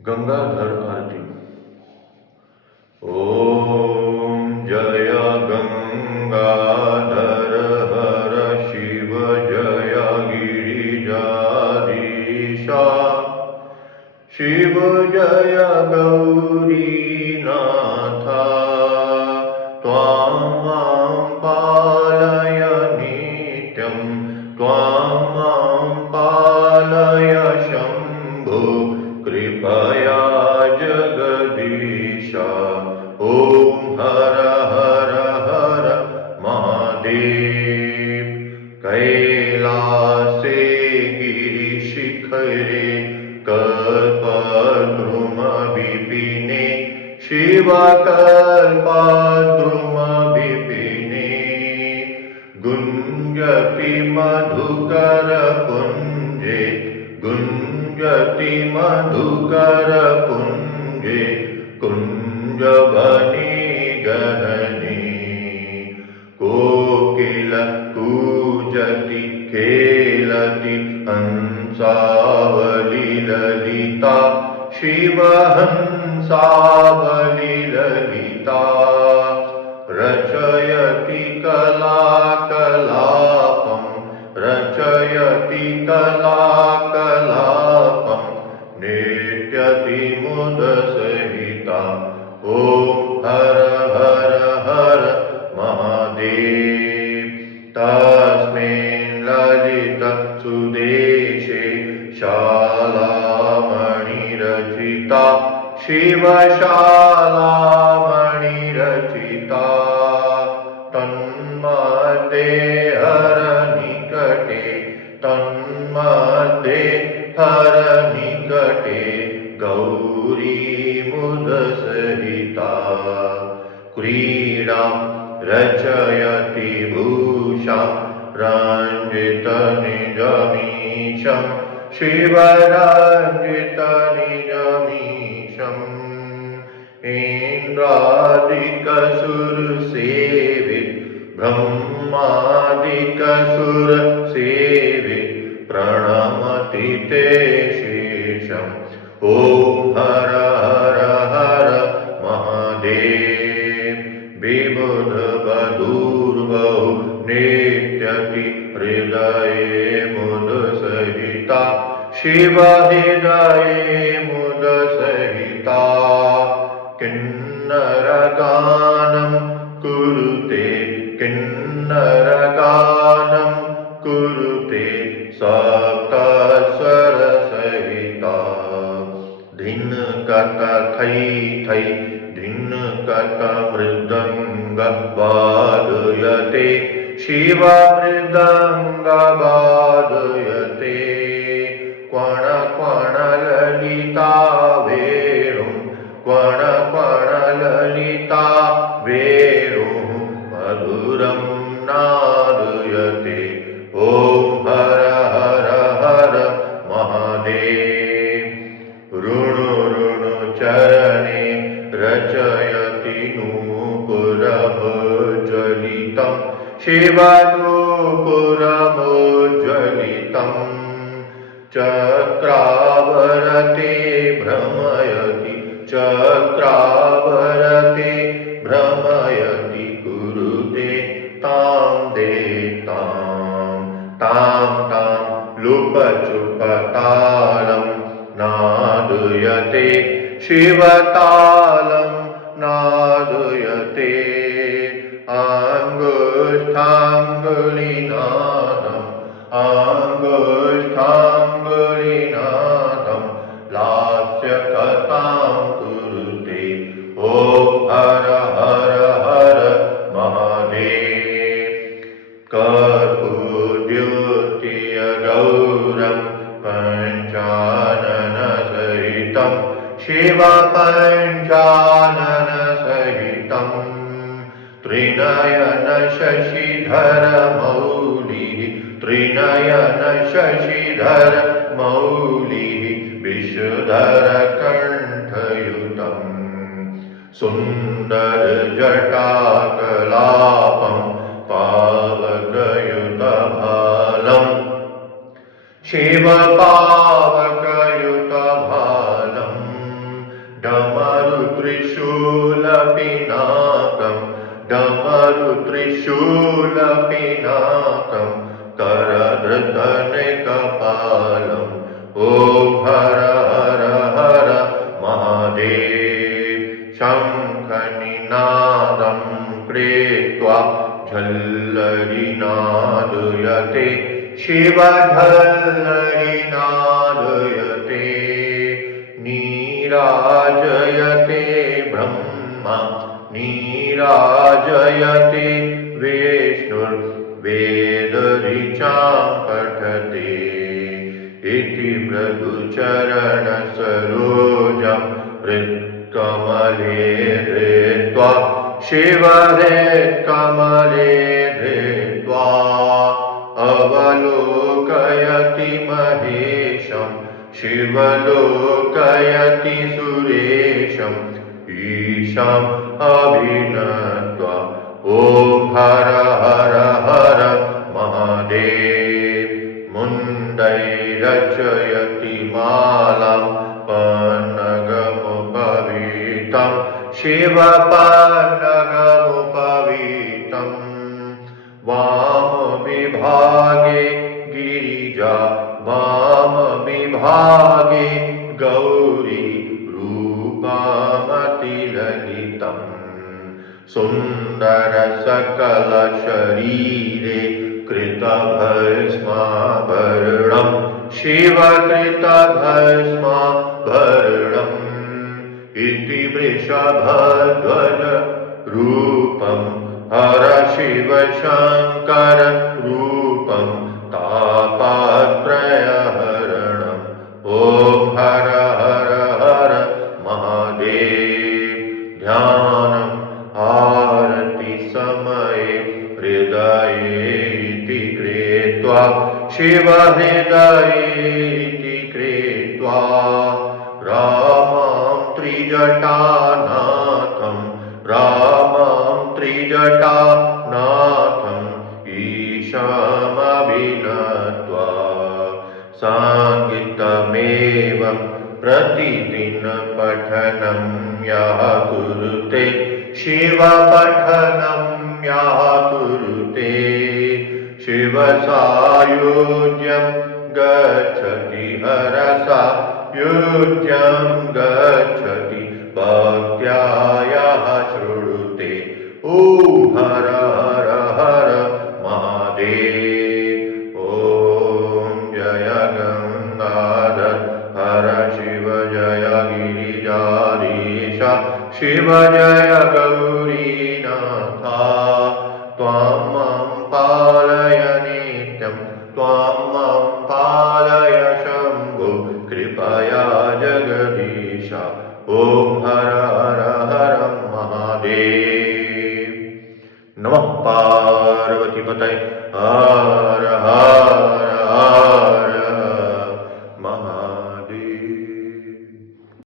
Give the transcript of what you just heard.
गंगाधर आरती। ओम जय गंगाधर हर शिव जय गिरिजाधीशा शिव जय गौरीनाथा त्वां मां पालय नित्यं त्वां मां पालय शम्भो कृपया जगदीश। ओम हर हर हर महादेव। कैलासे गिरिशिखरे कल्पद्रुमविपिने शिव कल्पद्रुमविपिने गुञ्जति मधुकरपुञ्जे गुञ्जति मधुकरपुञ्जे कुञ्जवने गहने कोकिल कूजति खेलति हंसावली ललिता शिव हंसावली ललिता रचयति कलाकलापं रचयति कलाकलापं नृत्यति मुदसहिता। ओम हर हर हर महादेव। तस्मिन् ललित सुदेशे शालामणिरचिता शिवशालामणिरचिता तन्मध्ये हरनिकटे तन्मध्ये हरनिकटे गौरी मुदसहिता क्रीडां रचयति भूषां रञ्जितनिजमीशं शिवरञ्जितनिजमीशम् इन्द्रादिकसुरसेवित ब्रह्मादिकसुरसेवित प्रणमति ते शेषम्। ओम हर हर हर महादेव। विबुध बधूर्बहु नृत्यति हृदये मुदसहिता शिव हृदये मुदसहिता किन्नरगानं कुरुते किन्नरगानं कुरुते सप्तस्वरसहिता धिन्कत थै थै धिन्कत मृदङ्ग वादयते शिव मृदङ्ग वादयते क्वण क्वण ललिता वेणुं क्वण क्वण ललिता वेणुं मधुरं नादयते। ओम हर हर हर महादेव। ऋणु ऋणु चरणे रचयति नूपुरमुज्ज्वलितं शिव नूपुरमुज्ज्वलितं चक्रावरते भ्रमयति चक्रावरते भ्रमयति कुरुते तां दे तां तां तां लुपचुपतालं नादयते शिवतालं नादयते अङ्गुष्ठाङ्गुलिनादम् अङ्गुष्ठाङ्गुलिनादं लास्यकथां कुरुते। ओम हर हर हर महादेव। कर्पूर्योतियगौरं पञ्चाननसहितं शिव पञ्चाननसहितं त्रिनयन शशिधर मौलिः त्रिनयन शशिधर मौलिः विषधर कण्ठयुतं सुन्दर जटाकलापं पावकयुतभालं शिव पावकयुतभालं शिवधल्लरिनादयते नीराजयते ब्रह्मा नीराजयते विष्णुर्वेदऋचां पठते इति मृदुचरणसरोजं हृत्कमले धृत्वा शिवहृत्कमले धृत्वा अवलोकयति महेशं शिवलोकयति सुरेशम् ईशम् अभिनत्वा ॐ हर हर हर महादेव मुण्डैरचयति मालां पन्नगमुपवीतं शिवपन्नगमुपवीतं वामविभागे गिरिजा वामविभागे गौरी रूपमतिललितम् सुन्दरसकलशरीरे कृतभस्माभरणं शिवकृतभस्माभरणम् इति वृषभध्वज रूपं हर शिव शङ्कर रूपं तापत्रयहरणम् ॐ हर हर हर महादेव ध्यानम् आरति समये हृदये इति कृत्वा शिवहृदये इति कृत्वा रामं त्रिजटानाथं ईशमभिनत्वा साङ्गीतमेवं प्रतिदिनपठनं यः कुरुते शिवपठनं यः कुरुते शिवसायुज्यं गच्छति हरसा युज्यं गच्छति भक्त्या यः शृणुते ॐ हर हर हर महादेव ॐ जय गंगाधर हर शिव जय गिरिजाधीश शिव जय गौरीनाथा त्वां मां पालय नित्यं त्वां मां पालय शम्भो कृपया जगदीश ॐ हर हर हर महादेव नमः पार्वतीपतये